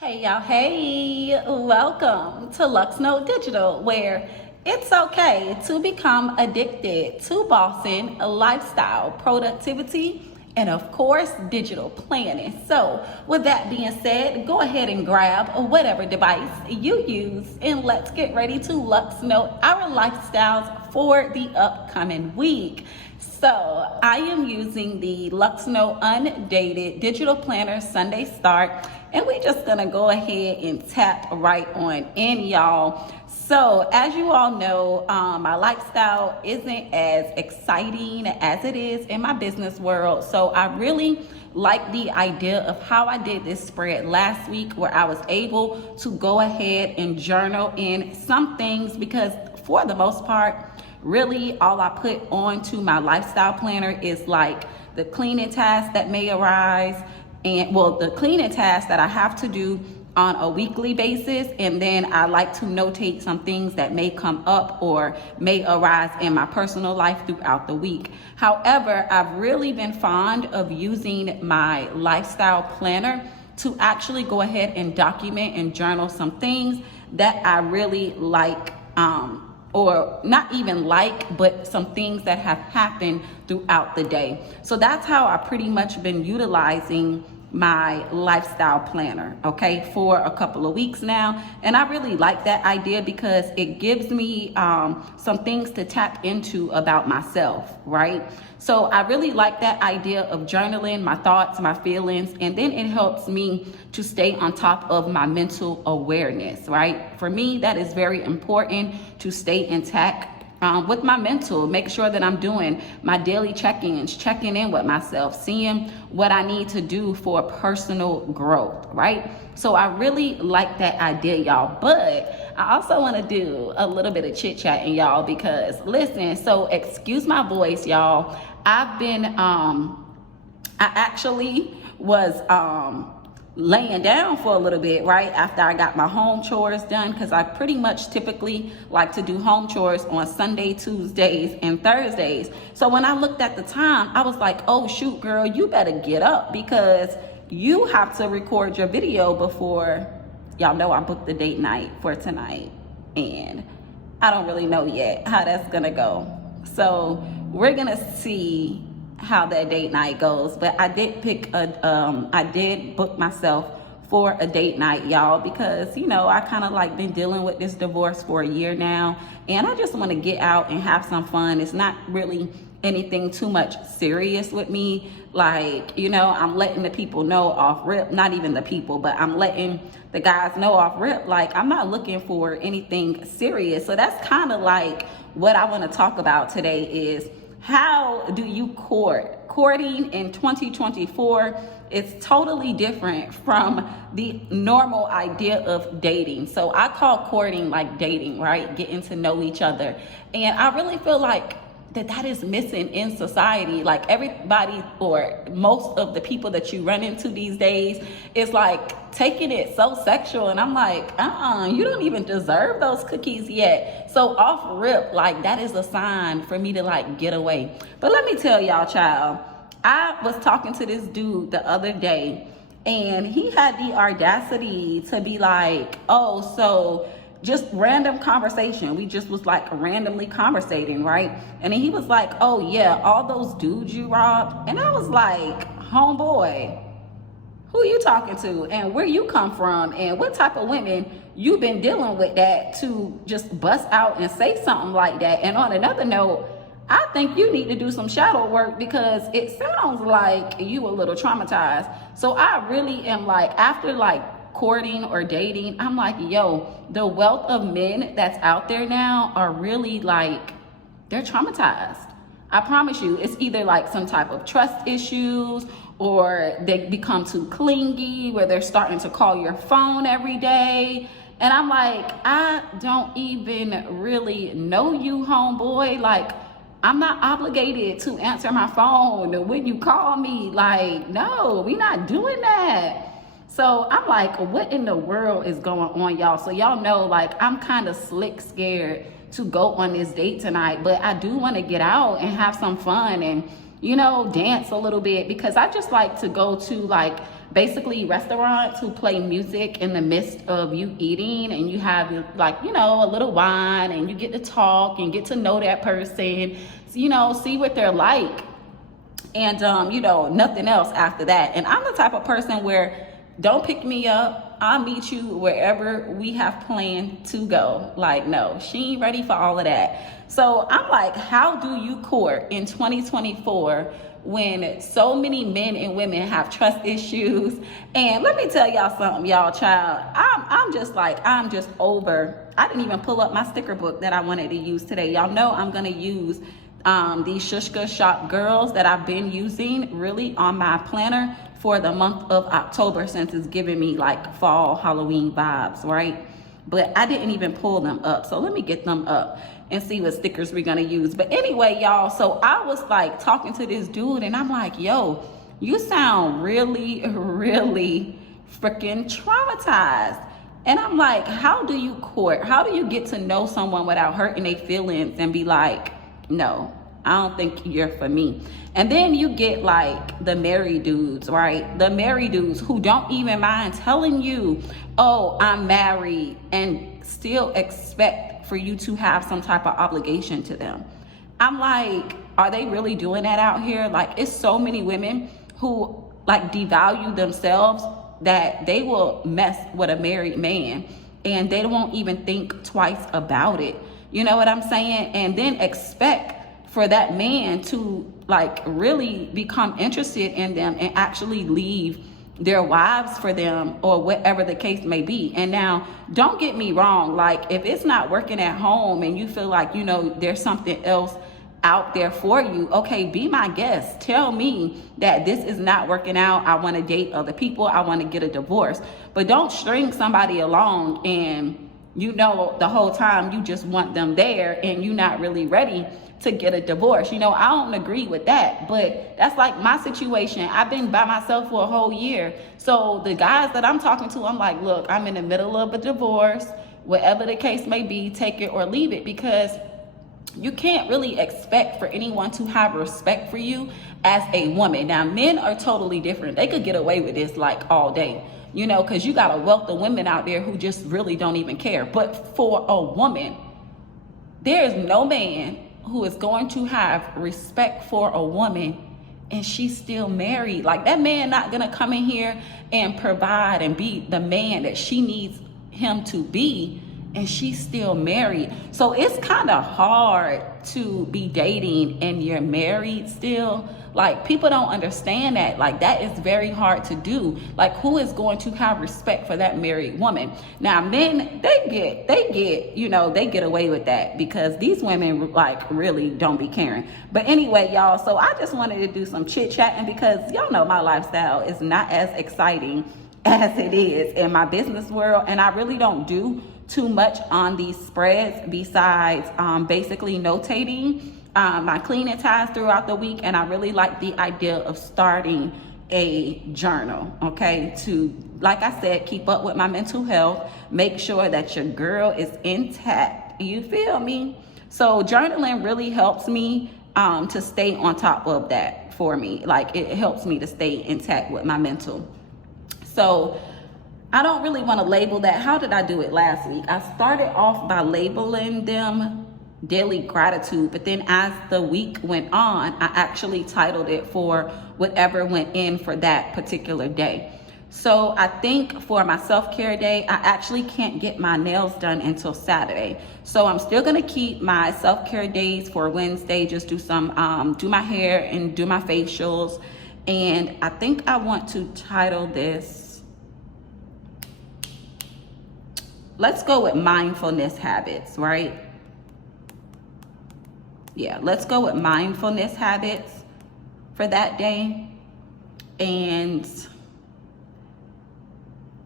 Hey y'all, hey, welcome to Luxnotedigital, where it's okay to become addicted to bossing, lifestyle, productivity, and of course, digital planning. So, with that being said, go ahead and grab whatever device you use and let's get ready to Luxnote our lifestyles for the upcoming week. So, I am using the Luxnote Undated Digital Planner Sunday Start, and we're just gonna go ahead and tap right on in, y'all. So as you all know, my lifestyle isn't as exciting as it is in my business world. So I really like the idea of how I did this spread last week, where I was able to go ahead and journal in some things, because for the most part, really all I put onto my lifestyle planner is like the cleaning tasks that may arise, and well, the cleaning tasks that I have to do on a weekly basis, and then I like to notate some things that may come up or may arise in my personal life throughout the week. However, I've really been fond of using my lifestyle planner to actually go ahead and document and journal some things that I really like, or not even like, but some things that have happened throughout the day. So that's how I pretty much been utilizing my lifestyle planner, okay, for a couple of weeks now. And I really like that idea because it gives me some things to tap into about myself, right? So I really like that idea of journaling my thoughts, my feelings, and then it helps me to stay on top of my mental awareness, right? For me, that is very important to stay intact with my mental. Make sure that I'm doing my daily check-ins, checking in with myself, seeing what I need to do for personal growth, right? So I really like that idea, y'all. But I also want to do a little bit of chit-chatting, y'all, because listen, so excuse my voice, y'all. I've been, I actually was, laying down for a little bit right after I got my home chores done, because I pretty much typically like to do home chores on Sunday, Tuesdays, and Thursdays. So when I looked at the time, I was like, oh shoot, girl, you better get up, because you have to record your video before, y'all know I booked the date night for tonight, and I don't really know yet how that's gonna go. So we're gonna see how that date night goes. But I did I did book myself for a date night, y'all, because you know I kind of like been dealing with this divorce for a year now, and I just want to get out and have some fun. It's not really anything too much serious with me. Like, you know, I'm letting the people know off rip, not even the people, but I'm letting the guys know off rip, like I'm not looking for anything serious. So that's kind of like what I want to talk about today is, how do you court? Courting in 2024 is totally different from the normal idea of dating. So I call courting like dating, right? Getting to know each other. And I really feel like that is missing in society. Like everybody, or most of the people that you run into these days, is like taking it so sexual, and I'm like, you don't even deserve those cookies yet. So off rip, like that is a sign for me to like get away. But let me tell y'all, child, I was talking to this dude the other day, and he had the audacity to be like, oh, so just random conversation. We just was like randomly conversating, right? And then he was like, oh yeah, all those dudes you robbed. And I was like, homeboy, who you talking to, and where you come from, and what type of women you been dealing with that to just bust out and say something like that? And on another note, I think you need to do some shadow work, because it sounds like you a little traumatized. So I really am like, after like courting or dating, I'm like, yo, the wealth of men that's out there now are really like, they're traumatized. I promise you, it's either like some type of trust issues, or they become too clingy, where they're starting to call your phone every day. And I'm like, I don't even really know you, homeboy. Like, I'm not obligated to answer my phone when you call me. Like, no, we not doing that. So I'm like, what in the world is going on, y'all? So y'all know, like, I'm kind of slick scared to go on this date tonight, but I do want to get out and have some fun and, you know, dance a little bit, because I just like to go to like basically restaurants who play music in the midst of you eating, and you have like, you know, a little wine, and you get to talk and get to know that person, you know, see what they're like, and you know, nothing else after that. And I'm the type of person where, don't pick me up, I'll meet you wherever we have planned to go. Like, no, she ain't ready for all of that. So I'm like, how do you court in 2024 when so many men and women have trust issues? And let me tell y'all something, y'all, child, I'm just over. I didn't even pull up my sticker book that I wanted to use today. Y'all know I'm gonna use these Shushka shop girls that I've been using really on my planner for the month of October, since it's giving me like fall Halloween vibes, right? But I didn't even pull them up. So let me get them up and see what stickers we're gonna use. But anyway, y'all, so I was like talking to this dude, and I'm like, yo, you sound really, really freaking traumatized. And I'm like, how do you court? How do you get to know someone without hurting their feelings and be like, no, I don't think you're for me? And then you get like the married dudes, right? The married dudes who don't even mind telling you, oh, I'm married, and still expect for you to have some type of obligation to them. I'm like, are they really doing that out here? Like, it's so many women who like devalue themselves that they will mess with a married man and they won't even think twice about it. You know what I'm saying? And then expect for that man to like really become interested in them and actually leave their wives for them, or whatever the case may be. And now, don't get me wrong, like if it's not working at home and you feel like, you know, there's something else out there for you, okay, be my guest. Tell me that this is not working out. I want to date other people. I want to get a divorce. But don't string somebody along and, you know, the whole time you just want them there and you're not really ready to get a divorce. You know, I don't agree with that, but that's like my situation. I've been by myself for a whole year. So the guys that I'm talking to, I'm like, look, I'm in the middle of a divorce, whatever the case may be, take it or leave it, because you can't really expect for anyone to have respect for you as a woman. Now, men are totally different. They could get away with this like all day, you know, because you got a wealth of women out there who just really don't even care. But for a woman, there is no man who is going to have respect for a woman and she's still married. Like, that man not gonna come in here and provide and be the man that she needs him to be, and she's still married. So it's kind of hard to be dating and you're married still. Like, people don't understand that. Like, that is very hard to do. Like, who is going to have respect for that married woman? Now, men, they get, you know, they get away with that because these women like really don't be caring. But anyway, y'all, so I just wanted to do some chit chatting because y'all know my lifestyle is not as exciting as it is in my business world. And I really don't do too much on these spreads besides basically notating my cleaning ties throughout the week. And I really like the idea of starting a journal, okay, to, like I said, keep up with my mental health, make sure that your girl is intact, you feel me? So journaling really helps me to stay on top of that for me. Like, it helps me to stay intact with my mental. So I don't really want to label that. How did I do it last week? I started off by labeling them daily gratitude, but then as the week went on, I actually titled it for whatever went in for that particular day. So I think for my self-care day, I actually can't get my nails done until Saturday. So I'm still gonna keep my self-care days for Wednesday, just do some, do my hair and do my facials. And I think I want to title this, let's go with mindfulness habits, right? Yeah, let's go with mindfulness habits for that day. And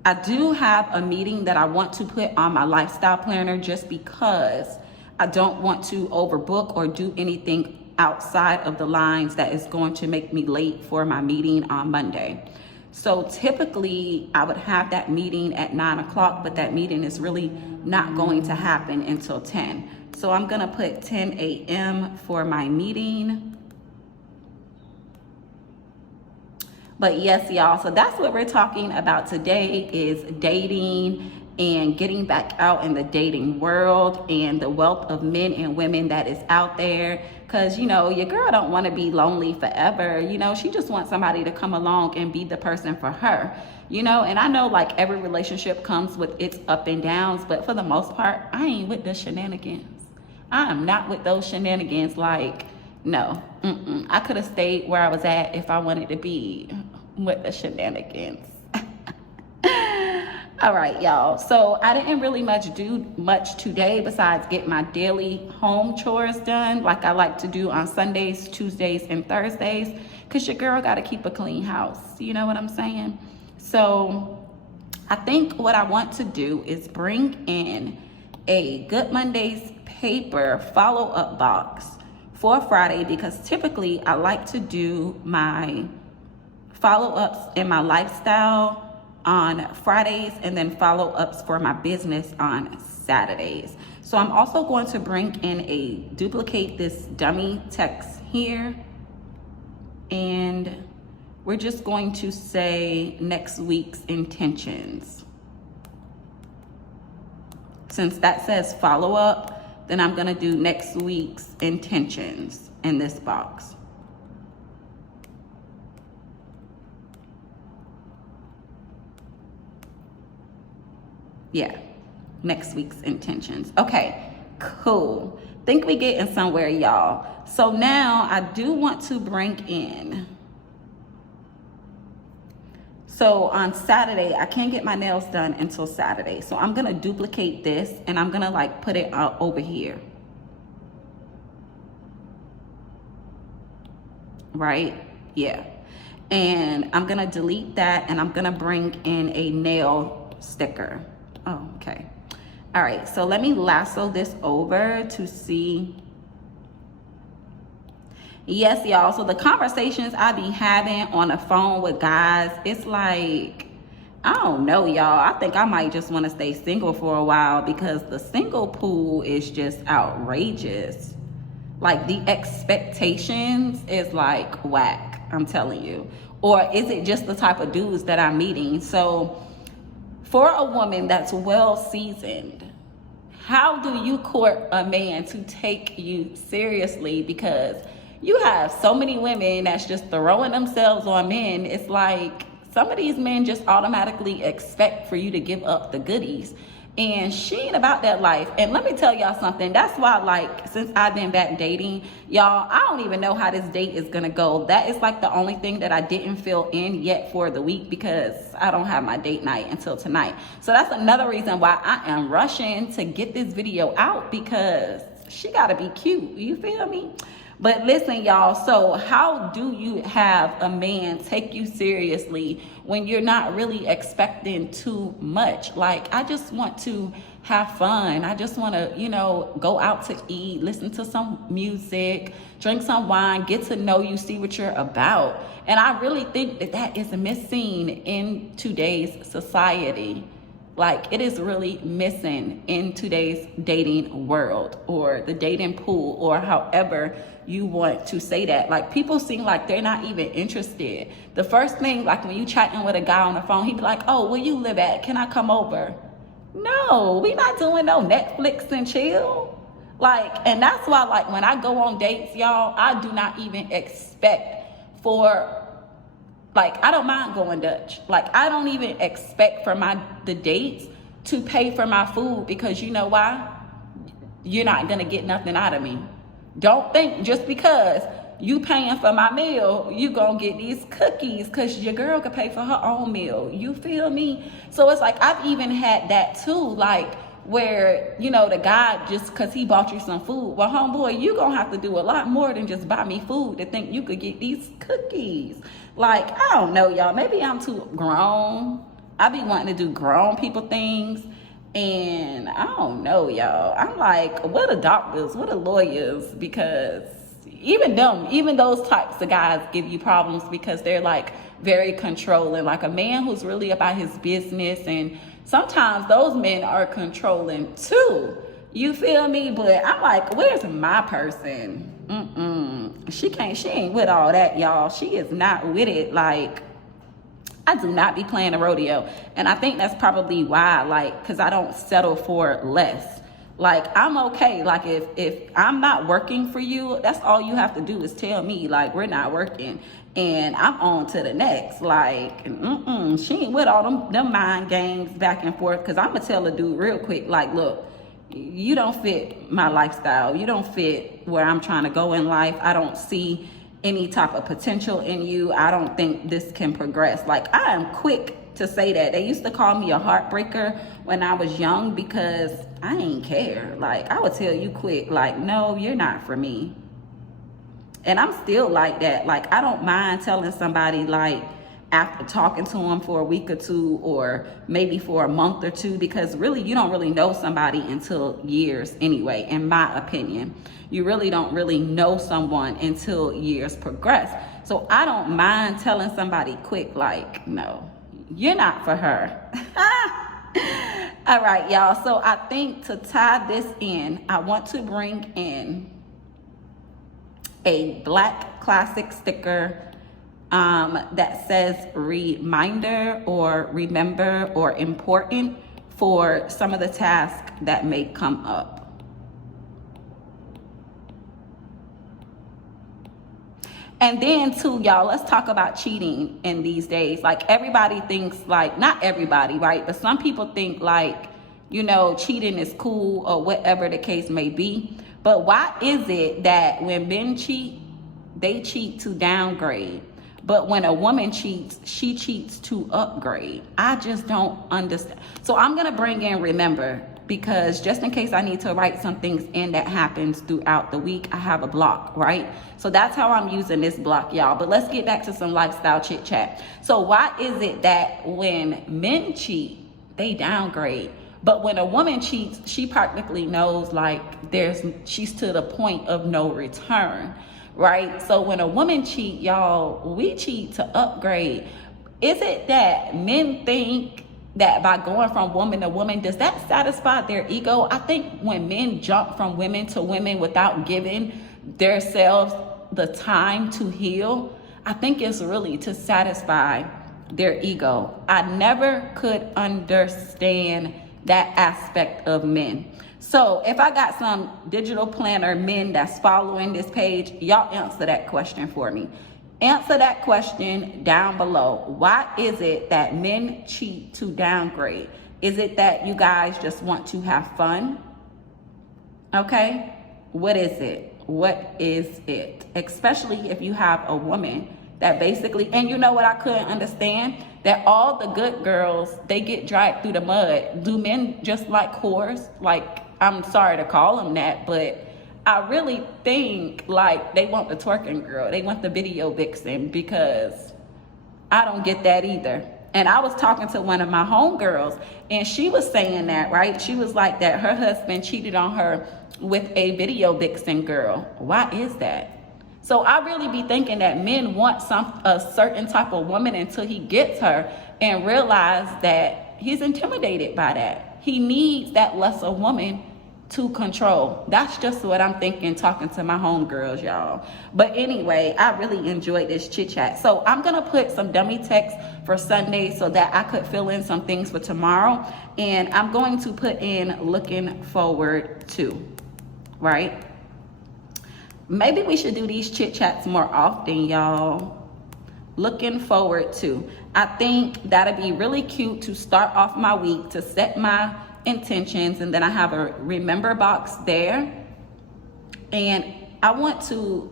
I do have a meeting that I want to put on my lifestyle planner just because I don't want to overbook or do anything outside of the lines that is going to make me late for my meeting on Monday. So typically I would have that meeting at 9 o'clock, but that meeting is really not going to happen until 10. So I'm gonna put 10 a.m. for my meeting. But yes, y'all, so that's what we're talking about today, is dating and getting back out in the dating world and the wealth of men and women that is out there. Because, you know, your girl don't want to be lonely forever. You know, she just wants somebody to come along and be the person for her. You know, and I know like every relationship comes with its up and downs, but for the most part, I ain't with the shenanigans. I am not with those shenanigans. Like, no, I could have stayed where I was at if I wanted to be with the shenanigans. All right, y'all. So I didn't really do much today besides get my daily home chores done like I like to do on Sundays, Tuesdays, and Thursdays, because your girl got to keep a clean house. You know what I'm saying? So I think what I want to do is bring in a Good Mondays paper follow-up box for Friday, because typically I like to do my follow-ups in my lifestyle on Fridays and then follow-ups for my business on Saturdays. So I'm also going to bring in duplicate this dummy text here, and we're just going to say next week's intentions. Since that says follow-up, then I'm gonna do next week's intentions in this box. Yeah, next week's intentions. Okay, cool. Think we getting somewhere, y'all. So now I do want to bring in, so on Saturday, I can't get my nails done until Saturday. So I'm gonna duplicate this and I'm gonna like put it over here. Right? Yeah. And I'm gonna delete that and I'm gonna bring in a nail sticker. Oh, okay. All right, so let me lasso this over to see. Yes, y'all, so the conversations I be having on the phone with guys, it's like, I don't know, y'all. I think I might just want to stay single for a while, because the single pool is just outrageous. Like, the expectations is like whack, I'm telling you. Or is it just the type of dudes that I'm meeting? So for a woman that's well seasoned, how do you court a man to take you seriously? Because you have so many women that's just throwing themselves on men. It's like some of these men just automatically expect for you to give up the goodies. And she ain't about that life. And let me tell y'all something. That's why, like, since I've been back dating, y'all, I don't even know how this date is going to go. That is like the only thing that I didn't fill in yet for the week, because I don't have my date night until tonight. So that's another reason why I am rushing to get this video out, because she got to be cute. You feel me? But listen, y'all, so how do you have a man take you seriously when you're not really expecting too much? Like, I just want to have fun. I just want to, you know, go out to eat, listen to some music, drink some wine, get to know you, see what you're about. And I really think that that is missing in today's society. Like, it is really missing in today's dating world, or the dating pool, or however you want to say that. Like, people seem like they're not even interested. The first thing, like when you chatting with a guy on the phone, he'd be like, oh, where you live at? Can I come over? No, we not doing no Netflix and chill. Like, and that's why, like, when I go on dates, y'all, I do not even expect for, like, I don't mind going Dutch. Like, I don't even expect for the dates to pay for my food, because you know why? You're not gonna get nothing out of me. Don't think just because you paying for my meal, you gonna get these cookies, because your girl can pay for her own meal. You feel me? So it's like, I've even had that too, like, where, you know, the guy, just because he bought you some food, well, homeboy, you gonna have to do a lot more than just buy me food to think you could get these cookies. Like, I don't know, y'all. Maybe I'm too grown. I be wanting to do grown people things. And I don't know, y'all. I'm like, what are doctors? What are lawyers? Because even those types of guys give you problems, because they're like very controlling. Like, a man who's really about his business, and sometimes those men are controlling too. You feel me? But I'm like, where's my person? She ain't with all that, y'all. She is not with it. Like, I do not be playing a rodeo. And I think that's probably why, like, because I don't settle for less. Like, I'm okay. Like, if I'm not working for you, that's all you have to do is tell me, like, we're not working. And I'm on to the next. Like, she ain't with all them mind games back and forth. Because I'm going to tell a dude real quick, like, look, you don't fit my lifestyle. You don't fit where I'm trying to go in life. I don't see any type of potential in you. I don't think this can progress. Like, I am quick to say that. They used to call me a heartbreaker when I was young because I ain't care. Like, I would tell you quick, like, no, you're not for me. And I'm still like that. Like, I don't mind telling somebody, like, after talking to them for a week or two, or maybe for a month or two, because really, you don't really know somebody until years anyway, in my opinion. You really don't really know someone until years progress. So I don't mind telling somebody quick, like, no, you're not for her. All right, y'all. So I think to tie this in, I want to bring in a black classic sticker that says reminder or remember or important for some of the tasks that may come up. And then too, y'all, let's talk about cheating in these days. Like, everybody thinks, like, not everybody, right? But some people think, like, you know, cheating is cool or whatever the case may be. But why is it that when men cheat, they cheat to downgrade? But when a woman cheats, she cheats to upgrade. I just don't understand. So I'm going to bring in remember, because just in case I need to write some things in that happens throughout the week, I have a block, right? So that's how I'm using this block, y'all. But let's get back to some lifestyle chit chat. So why is it that when men cheat, they downgrade? But when a woman cheats, she practically knows, like, she's to the point of no return, right? So when a woman cheat, y'all, we cheat to upgrade. Is it that men think that by going from woman to woman, does that satisfy their ego? I think when men jump from women to women without giving themselves the time to heal, I think it's really to satisfy their ego. I never could understand that aspect of men. So if I got some digital planner men that's following this page, y'all answer that question for me. Answer that question down below. Why is it that men cheat to downgrade? Is it that you guys just want to have fun? Okay. What is it? What is it? Especially if you have a woman that basically, and you know what I couldn't understand? That all the good girls, they get dragged through the mud. Do men just like whores? Like, I'm sorry to call them that, but I really think, like, they want the twerking girl. They want the video vixen, because I don't get that either. And I was talking to one of my homegirls, and she was saying that, right? She was like that her husband cheated on her with a video vixen girl. Why is that? So I really be thinking that men want a certain type of woman until he gets her, and realize that he's intimidated by that. He needs that lesser woman to control. That's just what I'm thinking, talking to my homegirls, y'all. But anyway, I really enjoyed this chit chat. So I'm gonna put some dummy text for Sunday so that I could fill in some things for tomorrow. And I'm going to put in looking forward to, right? Maybe we should do these chit chats more often, y'all. Looking forward to. I think that'd be really cute to start off my week, to set my intentions, and then I have a remember box there. And I want to,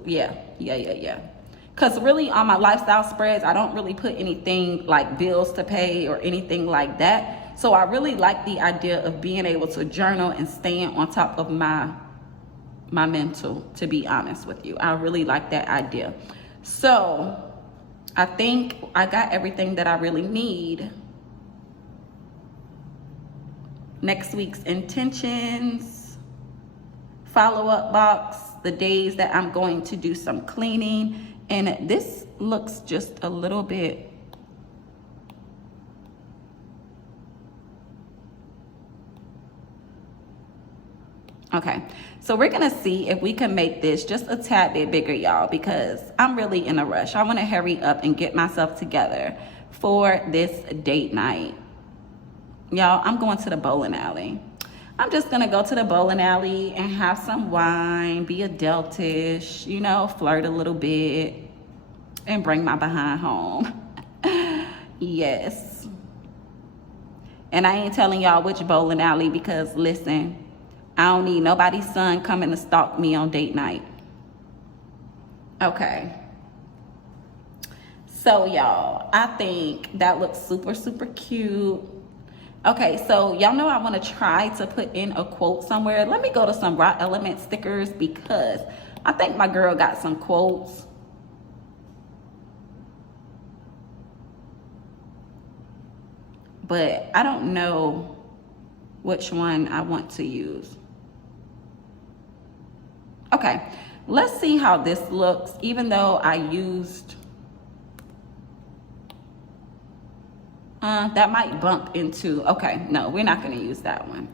because really on my lifestyle spreads, I don't really put anything like bills to pay or anything like that. So I really like the idea of being able to journal and staying on top of my mental, to be honest with you. I really like that idea. So I think I got everything that I really need. Next week's intentions, follow-up box, the days that I'm going to do some cleaning. And this looks just a little bit, okay. So we're gonna see if we can make this just a tad bit bigger, y'all, because I'm really in a rush. I wanna hurry up and get myself together for this date night. Y'all, I'm going to the bowling alley. I'm just gonna go to the bowling alley and have some wine, be adultish, you know, flirt a little bit, and bring my behind home. Yes. And I ain't telling y'all which bowling alley because, listen, I don't need nobody's son coming to stalk me on date night. Okay. So, y'all, I think that looks super, super cute. Okay, so y'all know I want to try to put in a quote somewhere. Let me go to some Raw Element stickers because I think my girl got some quotes. But I don't know which one I want to use. Okay, let's see how this looks, even though I used... that might bump into, okay, no, we're not gonna use that one.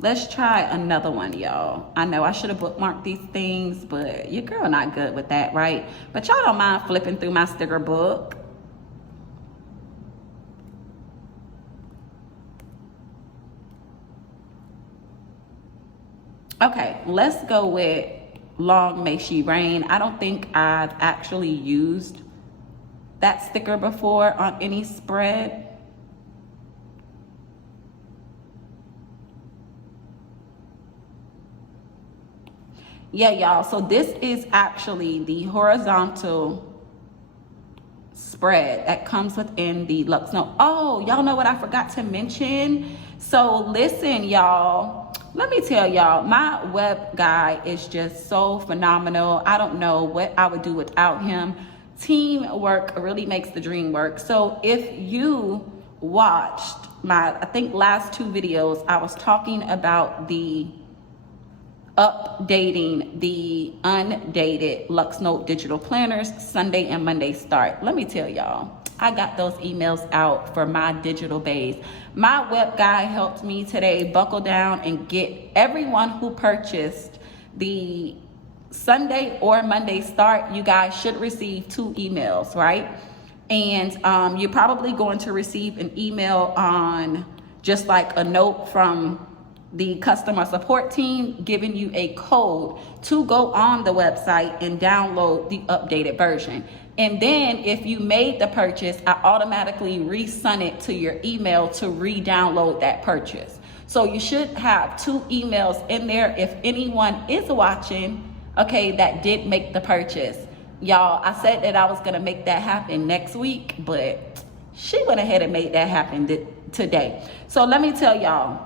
Let's try another one, y'all. I know I should have bookmarked these things, but your girl not good with that, right? But y'all don't mind flipping through my sticker book. Okay, let's go with Long May She Reign. I don't think I've actually used that sticker before on any spread. Yeah, y'all, so this is actually the horizontal spread that comes within the Luxnote. Oh, y'all know what I forgot to mention? So listen, y'all, let me tell y'all, my web guy is just so phenomenal. I don't know what I would do without him. Teamwork really makes the dream work. So if you watched my, I think, last two videos, I was talking about the updating the undated Luxnote digital planners, Sunday and Monday start. Let me tell y'all, I got those emails out for my digital bays. My web guy helped me today buckle down and get everyone who purchased the Sunday or Monday start. You guys should receive 2 emails, right? And you're probably going to receive an email on just like a note from the customer support team giving you a code to go on the website and download the updated version. And then if you made the purchase, I automatically resend it to your email to re-download that purchase. So you should have 2 emails in there if anyone is watching, okay, that did make the purchase. Y'all, I said that I was gonna make that happen next week, but she went ahead and made that happen today. So let me tell y'all,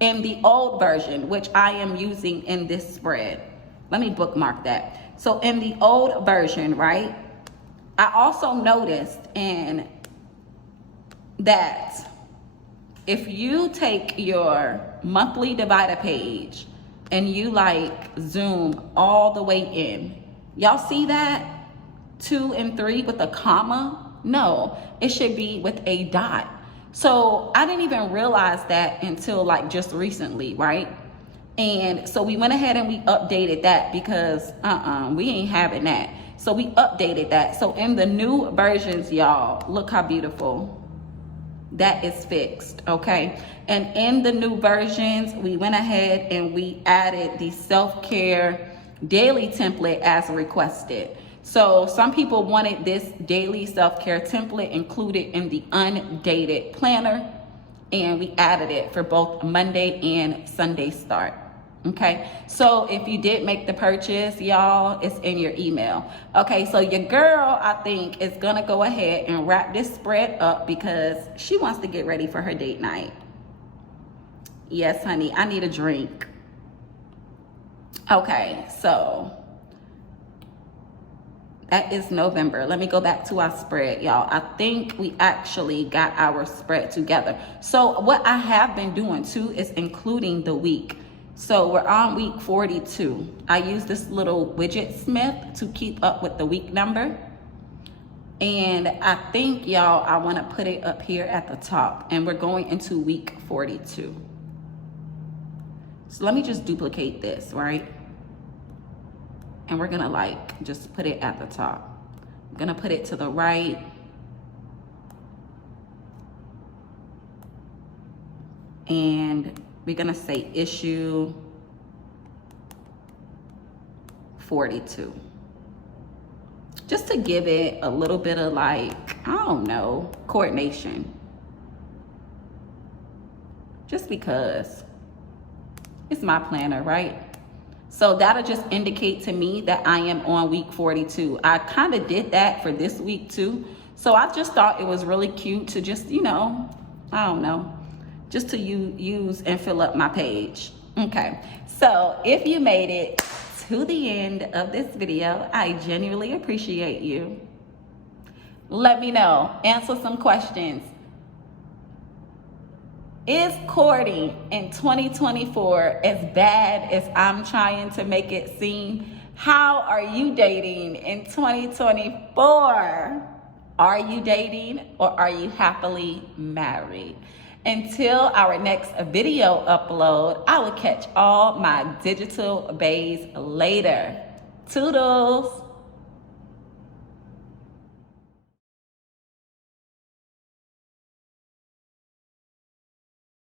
in the old version, which I am using in this spread, let me bookmark that. So in the old version, right, I also noticed that if you take your monthly divider page and you like zoom all the way in, y'all see that 2 and 3 with a comma? No, it should be with a dot. So I didn't even realize that until like just recently, right? And so we went ahead and we updated that because we ain't having that. So we updated that. So in the new versions, y'all, look how beautiful that is fixed, okay? And in the new versions, we went ahead and we added the self-care daily template as requested. So some people wanted this daily self-care template included in the undated planner, and we added it for both Monday and Sunday start. Okay, so if you did make the purchase, y'all, it's in your email. Okay, so your girl, I think, is gonna go ahead and wrap this spread up because she wants to get ready for her date night. Yes, honey, I need a drink. Okay, so that is November. Let me go back to our spread, y'all. I think we actually got our spread together. So what I have been doing too is including the week. So we're on week 42. I use this little widget Smith to keep up with the week number. And I think, y'all, I want to put it up here at the top. And we're going into week 42. So let me just duplicate this, right? And we're gonna like just put it at the top. I'm gonna put it to the right. and we're gonna say issue 42. Just to give it a little bit of like, I don't know, coordination. Just because it's my planner, right? So that'll just indicate to me that I am on week 42. I kind of did that for this week too. So I just thought it was really cute to just, you know, I don't know, just to use and fill up my page. Okay, so if you made it to the end of this video, I genuinely appreciate you. Let me know, answer some questions. Is courting in 2024 as bad as I'm trying to make it seem? How are you dating in 2024? Are you dating or are you happily married? Until our next video upload, I will catch all my digital baes later. Toodles.